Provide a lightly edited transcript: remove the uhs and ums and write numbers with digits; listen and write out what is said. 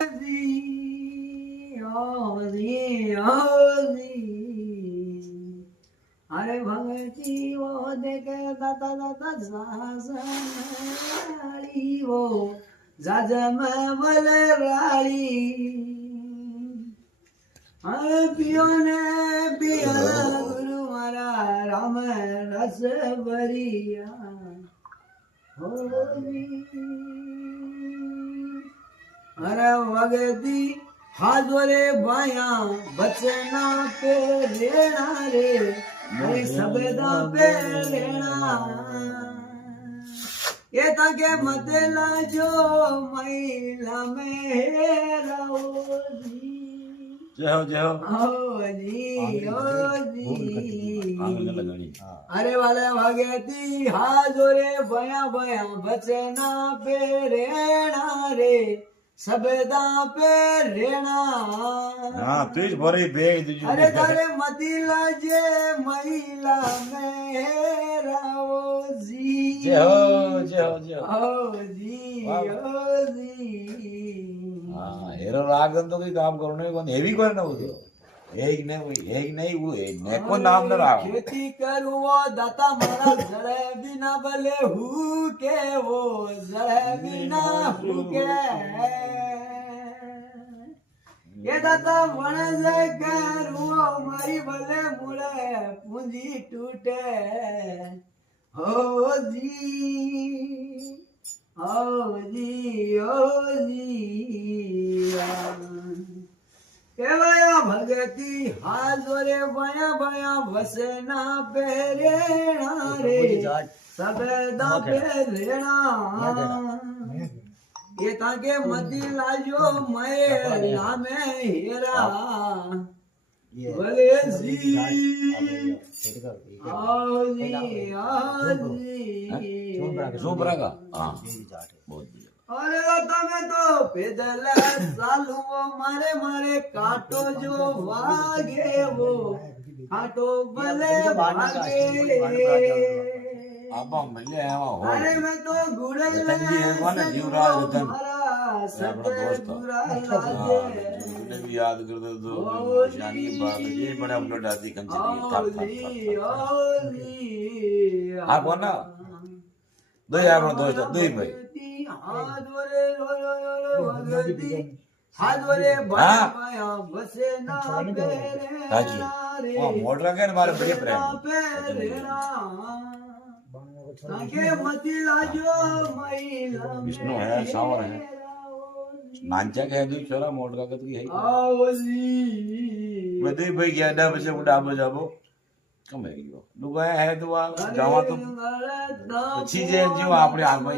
अरे भगती वो देखे दाता दाता जासनाली वो जाजम बले राली अरे पियो ने पिया गुरु मारा राम रस भरिया होली अरे भगती हाजोरे बाया बचना पे लेना रे अरे सबदा पे लेना ये ताके मतला जो महिला मेरा जी जय हो जी अरे वाले भगती हाजोरे बया बया बचना पे रेना रे सबदा पे रेना हाँ तुझ भरे बेग अरे तारे मदिला जे महिला मेरा ओ जी जय हो ओ जी हाँ हेरो राग तो कोई काम करने को हेवी करे ना वो एक नहीं वो neko नाम न राग खेती करूँ वो दाता मारा जड़े बिना बले हु के वो जड़े बिना हु के ये दाता वन जे करूँ मारी बले मुड़े पूंजी टूटे हो जी केवया भगती हाजोरे बया बया वसना पेरेणा रे सबदा पेरेणा ये ताके मती लाजो मैं नामे हेरा भले जी आओ जी सोबरागा हाँ बहुत अरे તમે તો પેદલ ચાલુ મારે મારે કાંટો જો વાગે વો કાંટો ભલે વાગે आपा मिले हैं वहाँ हो अरे मैं तो गुड़े रतन जी है कौन है जीवराज रतन अपना दोस्त ने भी याद कर दो तो शानी की बात है ये बड़े अपलोड आती कम से हाँ कौन ना दो यार दोस्त दो ही भाई हाजोरे बाया बसे ना हाजी वहाँ मोटर के हमारे बड़े प्रेम ताके मती लाजो महिला विष्णु है सावर है नांचा कह दो छोरा मोटर का की है आवली मैं तो भाई गया डा बसे उड़ा बजाबो कम है यो लुगाया है तो जावा तो चीजें जो आपने आग भाई